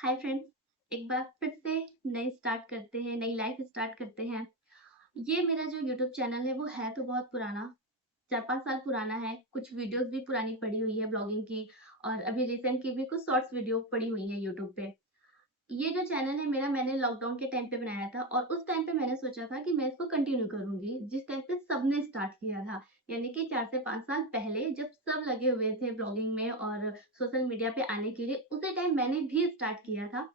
Hi friends, एक बार फिर से नई स्टार्ट करते हैं, नई लाइफ स्टार्ट करते हैं। ये मेरा जो यूट्यूब चैनल है वो है तो बहुत पुराना, 4-5 साल पुराना है। कुछ वीडियोस भी पुरानी पड़ी हुई है ब्लॉगिंग की और अभी रिसेंट की भी कुछ शॉर्ट्स वीडियो पड़ी हुई है यूट्यूब पे। ये जो चैनल है मेरा मैंने लॉकडाउन के टाइम पे बनाया था और उस टाइम पे मैंने सोचा था कि मैं इसको कंटिन्यू करूँगी, जिस टाइम पे सबने स्टार्ट किया था। यानी कि 4 से 5 साल पहले जब सब लगे हुए थे ब्लॉगिंग में और सोशल मीडिया पे आने के लिए, उसी टाइम मैंने भी स्टार्ट किया था।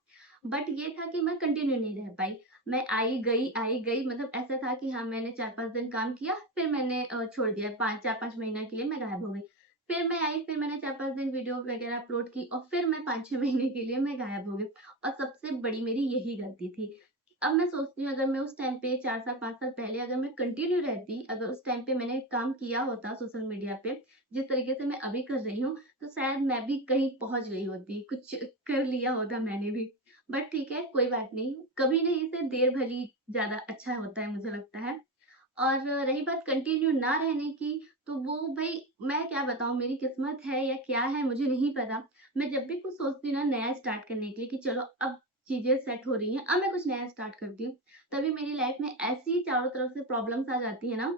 बट ये था कि मैं कंटिन्यू नहीं रह पाई। मैं आई गई मतलब ऐसा था कि हाँ, मैंने 4-5 दिन काम किया, फिर मैंने छोड़ दिया। 5 4-5 महीने के लिए मैं गायब हो गई। फिर मैं आई, फिर मैंने 4-5 दिन वीडियो वगैरह अपलोड की और फिर मैं 5-6 महीने के लिए मैं गायब हो गई। और सबसे बड़ी मेरी यही गलती थी। अब मैं सोचती हूँ अगर मैं उस टाइम पे 4 साल 5 साल पहले अगर मैं कंटिन्यू रहती, अगर उस टाइम पे मैंने काम किया होता सोशल मीडिया पे, जिस तरीके से मैं अभी कर रही हूँ, तो शायद मैं भी कहीं पहुँच गई होती, कुछ कर लिया होता मैंने भी। बट ठीक है, कोई बात नहीं, कभी नहीं से देर भली ज़्यादा अच्छा होता है मुझे लगता है। और रही बात कंटिन्यू ना रहने की, तो वो भई मैं क्या बताऊँ मेरी किस्मत है या क्या है मुझे नहीं पता। मैं जब भी कुछ सोचती हूँ ना नया स्टार्ट करने के लिए कि चलो अब चीज़ें सेट हो रही हैं, अब मैं कुछ नया स्टार्ट करती हूँ, तभी मेरी लाइफ़ में ऐसी चारों तरफ से प्रॉब्लम्स आ जाती है ना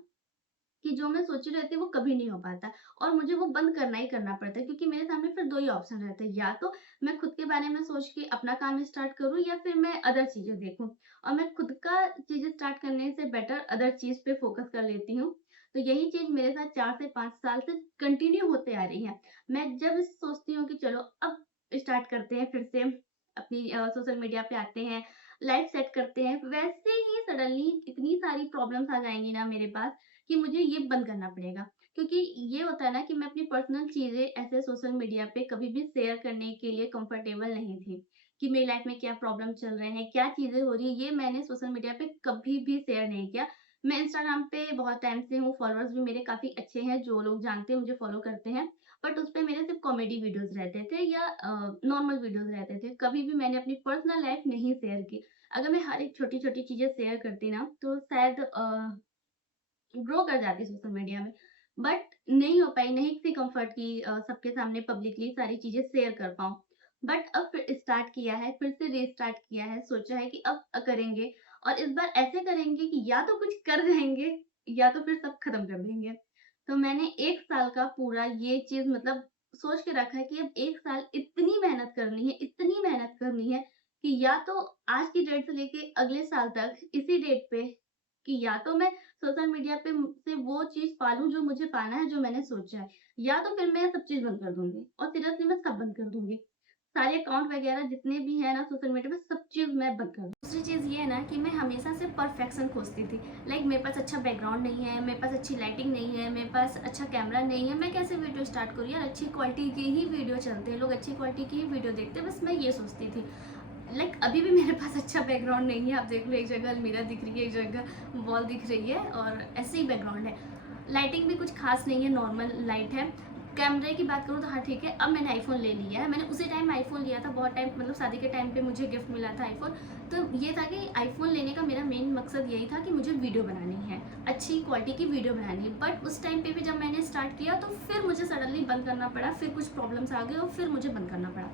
कि जो मैं सोची रहती हूँ वो कभी नहीं हो पाता और मुझे वो बंद करना ही करना पड़ता है, क्योंकि मेरे सामने फिर 2 ही ऑप्शन रहते हैं, या तो मैं खुद के बारे में सोच के अपना काम स्टार्ट करूँ या फिर मैं अदर चीज़ें देखूँ। और मैं खुद का चीज़ें स्टार्ट करने से बेटर अदर चीज़ पे फ़ोकस कर लेती हूँ। तो यही चीज़ मेरे साथ 4 से 5 साल से कंटिन्यू होते आ रही है। मैं जब सोचती हूँ कि चलो अब स्टार्ट करते हैं फिर से अपनी सोशल मीडिया पे आते हैं, लाइफ़ सेट करते हैं, वैसे ही सडनली इतनी सारी प्रॉब्लम्स आ जाएँगी ना मेरे पास कि मुझे ये बंद करना पड़ेगा। क्योंकि ये होता है ना कि मैं अपनी पर्सनल चीज़ें ऐसे सोशल मीडिया पे कभी भी शेयर करने के लिए कंफर्टेबल नहीं थी, कि मेरी लाइफ में क्या प्रॉब्लम चल रहे हैं, क्या चीज़ें हो रही हैं, ये मैंने सोशल मीडिया पे कभी भी शेयर नहीं किया। मैं इंस्टाग्राम पे बहुत टाइम से हूँ, फॉलोअर्स भी मेरे काफ़ी अच्छे हैं, जो लोग जानते हैं मुझे फॉलो करते हैं। बट उसपे मेरे सिर्फ़ कॉमेडी वीडियोज़ रहते थे या नॉर्मल वीडियोज़ रहते थे। कभी भी मैंने अपनी पर्सनल लाइफ नहीं शेयर की। अगर मैं हर एक छोटी-छोटी चीज़ें शेयर करती ना, तो शायद ग्रो कर जाती सोशल मीडिया में। बट नहीं हो पाई, नहीं थी कम्फर्ट कि सबके सामने पब्लिकली सारी चीज़ें शेयर कर पाऊँ। बट अब फिर स्टार्ट किया है, फिर से रीस्टार्ट किया है, सोचा है कि अब करेंगे और इस बार ऐसे करेंगे कि या तो कुछ कर जाएँगे या तो फिर सब खत्म कर देंगे। तो मैंने 1 साल का पूरा ये चीज़ मतलब सोच के रखा है कि अब 1 साल इतनी मेहनत करनी है, इतनी मेहनत करनी है कि या तो आज की डेट से लेके अगले साल तक इसी डेट पे कि या तो मैं सोशल मीडिया पे से वो चीज़ पालूँ जो मुझे पाना है, जो मैंने सोचा है, या तो फिर मैं सब चीज़ बंद कर दूँगी और सीरियसली मैं सब बंद कर दूँगी। सारे अकाउंट वगैरह जितने भी हैं ना सोशल मीडिया पे, सब चीज़ मैं बंद कर दूँ। दूसरी चीज़ ये है ना कि मैं हमेशा से परफेक्शन खोजती थी। लाइक मेरे पास अच्छा बैकग्राउंड नहीं है, मेरे पास अच्छी लाइटिंग नहीं है, मेरे पास अच्छा कैमरा नहीं है, मैं कैसे वीडियो स्टार्ट करूँ यार? अच्छी क्वालिटी की ही वीडियो चलते हैं, लोग अच्छी क्वालिटी की ही वीडियो देखते हैं, बस मैं ये सोचती थी। अभी भी मेरे पास अच्छा बैकग्राउंड नहीं है, आप देख लो एक जगह अलमीरा दिख रही है, एक जगह वॉल दिख रही है और ऐसे ही बैकग्राउंड है। लाइटिंग भी कुछ खास नहीं है, नॉर्मल लाइट है। कैमरे की बात करूँ तो हाँ ठीक है, अब मैंने आईफ़ोन ले लिया है। मैंने उसी टाइम आईफ़ोन लिया था, बहुत टाइम मतलब शादी के टाइम पे मुझे गिफ्ट मिला था आईफ़ोन। तो ये था कि आईफ़ोन लेने का मेरा मेन मकसद यही था कि मुझे वीडियो बनानी है, अच्छी क्वालिटी की वीडियो बनानी है। बट उस टाइम पे भी जब मैंने स्टार्ट किया तो फिर मुझे सडनली बंद करना पड़ा, फिर कुछ प्रॉब्लम्स आ गए और फिर मुझे बंद करना पड़ा।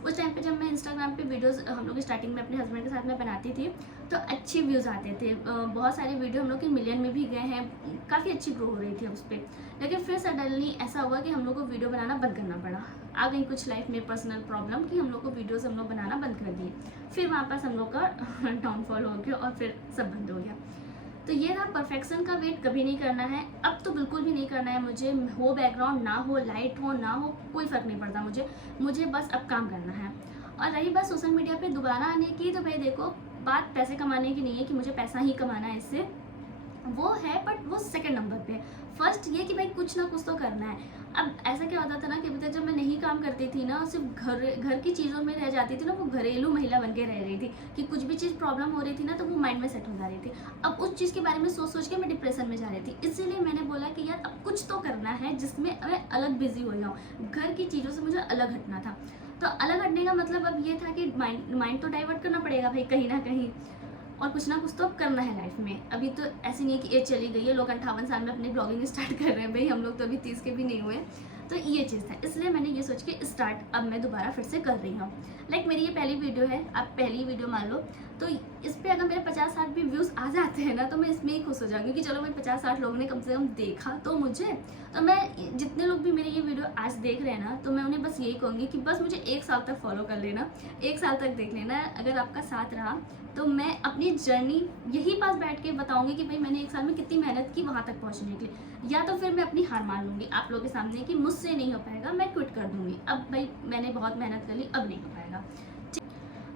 उस टाइम पे जब मैं इंस्टाग्राम पे वीडियोज़ हम लोग स्टार्टिंग में अपने हस्बैंड के साथ में बनाती थी, तो अच्छे व्यूज़ आते थे। बहुत सारे वीडियो हम लोग के मिलियन में भी गए हैं, काफ़ी अच्छी ग्रो हो रही थी उस पे। लेकिन फिर सडनली ऐसा हुआ कि हम लोग को वीडियो बनाना बंद करना पड़ा। आ गई कुछ लाइफ में पर्सनल प्रॉब्लम कि हम लोग को वीडियोज़ हम लोग बनाना बंद कर दिए। फिर वहाँ पास हम लोग का डाउनफॉल हो गया और फिर सब बंद हो गया। तो ये था परफेक्शन का वेट कभी नहीं करना है, अब तो बिल्कुल भी नहीं करना है मुझे, हो बैकग्राउंड ना हो, लाइट हो ना हो, कोई फ़र्क नहीं पड़ता मुझे बस अब काम करना है। और रही बात सोशल मीडिया पे दोबारा आने की, तो भाई देखो, बात पैसे कमाने की नहीं है कि मुझे पैसा ही कमाना है इससे, वो है बट वो सेकंड नंबर पे है। फर्स्ट ये कि भाई कुछ ना कुछ तो करना है। अब ऐसा क्या होता था ना कि अभी तक जब मैं नहीं काम करती थी ना, सिर्फ़ घर की चीज़ों में रह जाती थी ना, वो घरेलू महिला बन के रह रही थी कि कुछ भी चीज़ प्रॉब्लम हो रही थी ना, तो वो माइंड में सेट हो जा रही थी। अब उस चीज़ के बारे में सोच-सोच के मैं डिप्रेशन में जा रही थी। इसीलिए मैंने बोला कि यार अब कुछ तो करना है जिसमें मैं अलग बिज़ी हो जाऊँ। घर की चीज़ों से मुझे अलग हटना था। तो अलग हटने का मतलब अब ये था कि माइंड माइंड तो डाइवर्ट करना पड़ेगा भाई कहीं न कहीं। और कुछ ना कुछ तो अब करना है लाइफ में। अभी तो ऐसी नहीं है कि एज चली गई है, लोग 58 साल में अपनी ब्लॉगिंग स्टार्ट कर रहे हैं, भई हम लोग तो अभी 30 के भी नहीं हुए। तो ये चीज़ था, इसलिए मैंने ये सोच के स्टार्ट अब मैं दोबारा फिर से कर रही हूँ। लाइक मेरी ये पहली वीडियो है, आप पहली वीडियो मान लो, तो इस पे अगर मेरे 50-60 भी व्यूज़ आ जाते हैं ना, तो मैं इसमें ही खुश हो जाऊँगी कि चलो भाई 50-60 लोगों ने कम से कम देखा तो मुझे। तो मैं जितने लोग भी मेरे ये वीडियो आज देख रहे हैं ना, तो मैं उन्हें बस यही कहूँगी कि बस मुझे 1 साल तक फॉलो कर लेना, 1 साल तक देख लेना। अगर आपका साथ रहा तो मैं अपनी जर्नी यही पास बैठ के बताऊँगी कि भाई मैंने 1 साल में कितनी मेहनत की वहाँ तक पहुँचने के लिए। या तो फिर मैं अपनी हार मान लूँगी आप लोगों के सामने कि मुझसे नहीं हो पाएगा, मैं क्विट कर दूँगी, अब भाई मैंने बहुत मेहनत कर ली, अब नहीं हो पाएगा।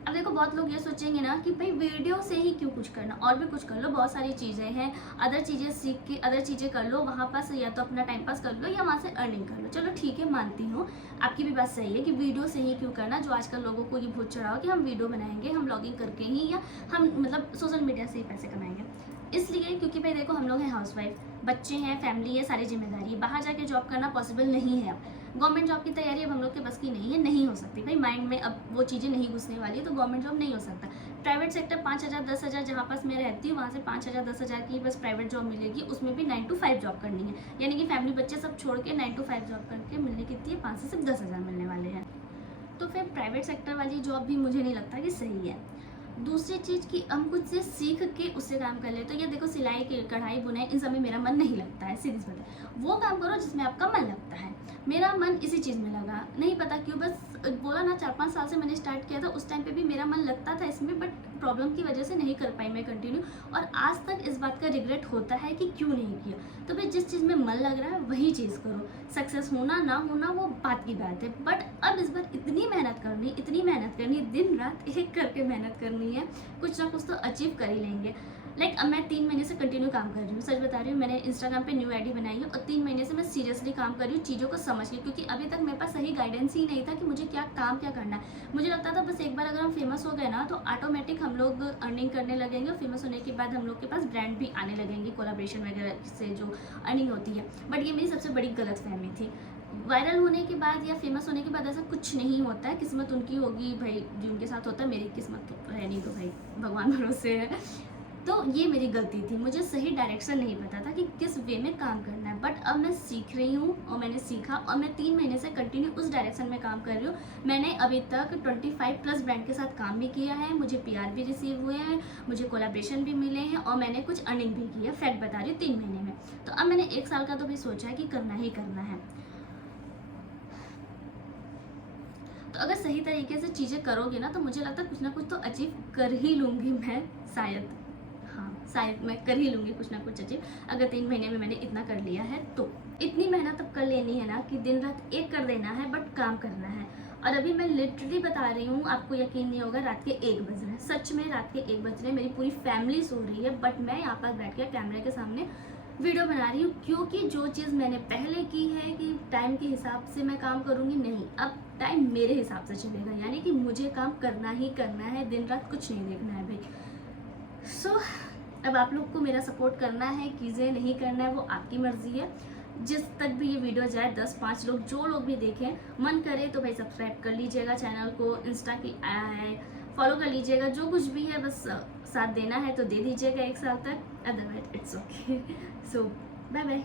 अब देखो बहुत लोग ये सोचेंगे ना कि भाई वीडियो से ही क्यों कुछ करना, और भी कुछ कर लो, बहुत सारी चीज़ें हैं, अदर चीज़ें सीख के अदर चीज़ें कर लो, वहाँ पास या तो अपना टाइम पास कर लो या वहाँ से अर्निंग कर लो। चलो ठीक है, मानती हूँ आपकी भी बात सही है कि वीडियो से ही क्यों करना, जो आजकल लोगों को ये भूत चढ़ा हो कि हम वीडियो बनाएंगे, हम ब्लॉगिंग करके ही, या हम मतलब सोशल मीडिया से ही पैसे कमाएंगे। इसलिए क्योंकि भाई देखो हम लोग हैं हाउसवाइफ, बच्चे हैं, फैमिली है, सारी जिम्मेदारी है, बाहर जाके जॉब करना पॉसिबल नहीं है। अब गवर्नमेंट जॉब की तैयारी अब हम लोग के बस की नहीं है, नहीं हो सकती भाई, माइंड में अब वो चीज़ें नहीं घुसने वाली है, तो गवर्नमेंट जॉब नहीं हो सकता। प्राइवेट सेक्टर 5,000 10,000 जहाँ पास मैं रहती हूँ वहाँ से 5,000 10,000 की बस प्राइवेट जॉब मिलेगी, उसमें भी 9 to 5 जॉब करनी है, यानी कि फैमिली बच्चे सब छोड़ के 9 to 5 जॉब करके मिलने कितनी है, 5 से सिर्फ 10,000 मिलने वाले हैं। तो फिर प्राइवेट सेक्टर वाली जॉब भी मुझे नहीं लगता कि सही है। दूसरी चीज़ कि हम कुछ से सीख के उससे काम कर ले, तो ये देखो सिलाई की कढ़ाई बुनाई इन सब में मेरा मन नहीं लगता है, सीधी सी बात है। वो काम करो जिसमें आपका मन लगता है। मेरा मन इसी चीज़ में लगा, नहीं पता क्यों, बस बोला ना 4-5 साल से मैंने स्टार्ट किया था, उस टाइम पे भी मेरा मन लगता था इसमें, बट प्रॉब्लम की वजह से नहीं कर पाई मैं कंटिन्यू, और आज तक इस बात का रिग्रेट होता है कि क्यों नहीं किया। तो भाई जिस चीज़ में मन लग रहा है वही चीज़ करो, सक्सेस होना ना होना वो बात की बात है, बट अब इस बार इतनी मेहनत करनी, दिन रात एक करके मेहनत करनी है, कुछ ना कुछ तो अचीव कर ही लेंगे। लाइक अब मैं 3 महीने से कंटिन्यू काम कर रही हूँ, सच बता रही हूँ, मैंने इंस्टाग्राम पे न्यू आईडी बनाई है और 3 महीने से मैं सीरियसली काम कर रही हूँ चीज़ों को समझ के, क्योंकि अभी तक मेरे पास सही गाइडेंस ही नहीं था कि मुझे क्या करना है। मुझे लगता था बस एक बार अगर हम फेमस हो गए ना तो ऑटोमेटिक हम लोग अर्निंग करने लगेंगे, और फेमस होने के बाद हम लोग के पास ब्रांड भी आने लगेंगे, कोलैबोरेशन वगैरह से जो अर्निंग होती है। बट ये मेरी सबसे बड़ी गलतफहमी थी। वायरल होने के बाद या फेमस होने के बाद ऐसा कुछ नहीं होता है, किस्मत उनकी होगी भाई, जो उनके साथ होता है, मेरी किस्मत तो है नहीं, तो भाई भगवान भरोसे है। तो ये मेरी गलती थी, मुझे सही डायरेक्शन नहीं पता था कि किस वे में काम करना है, बट अब मैं सीख रही हूँ और मैंने सीखा, और मैं 3 महीने से कंटिन्यू उस डायरेक्शन में काम कर रही हूँ। मैंने अभी तक 25+ ब्रांड के साथ काम भी किया है, मुझे PR भी रिसीव हुए हैं, मुझे कोलैबोरेशन भी मिले हैं, और मैंने कुछ अर्निंग भी की है, फैक्ट बता रही हूँ 3 महीने में। तो अब मैंने 1 साल का तो भी सोचा है कि करना ही करना है। तो अगर सही तरीके से चीज़ें करोगे ना, तो मुझे लगता है कुछ ना कुछ तो अचीव कर ही लूँगी मैं, शायद, हाँ शायद मैं कर ही लूँगी कुछ ना कुछ अचीव, अगर 3 महीने में मैंने इतना कर लिया है तो। इतनी मेहनत अब कर लेनी है ना कि दिन रात एक कर देना है, बट काम करना है। और अभी मैं लिटरली बता रही हूँ, आपको यकीन नहीं होगा, रात के 1 बज रहे हैं, सच में रात के 1 बज रहे हैं, मेरी पूरी फैमिली सो रही है, बट मैं यहाँ पर बैठ के कैमरे के सामने वीडियो बना रही हूँ, क्योंकि जो चीज़ मैंने पहले की है कि टाइम के हिसाब से मैं काम करूँगी, नहीं, अब टाइम मेरे हिसाब से चलेगा, यानी कि मुझे काम करना ही करना है, दिन रात कुछ नहीं देखना है भाई। सो अब आप लोग को मेरा सपोर्ट करना है, कीजिए, नहीं करना है वो आपकी मर्जी है। जिस तक भी ये वीडियो जाए, 10-5 लोग, जो लोग भी देखें, मन करे तो भाई सब्सक्राइब कर लीजिएगा चैनल को, इंस्टा की फॉलो कर लीजिएगा, जो कुछ भी है बस साथ देना है तो दे दीजिएगा 1 साल तक, otherwise it's okay. So bye bye.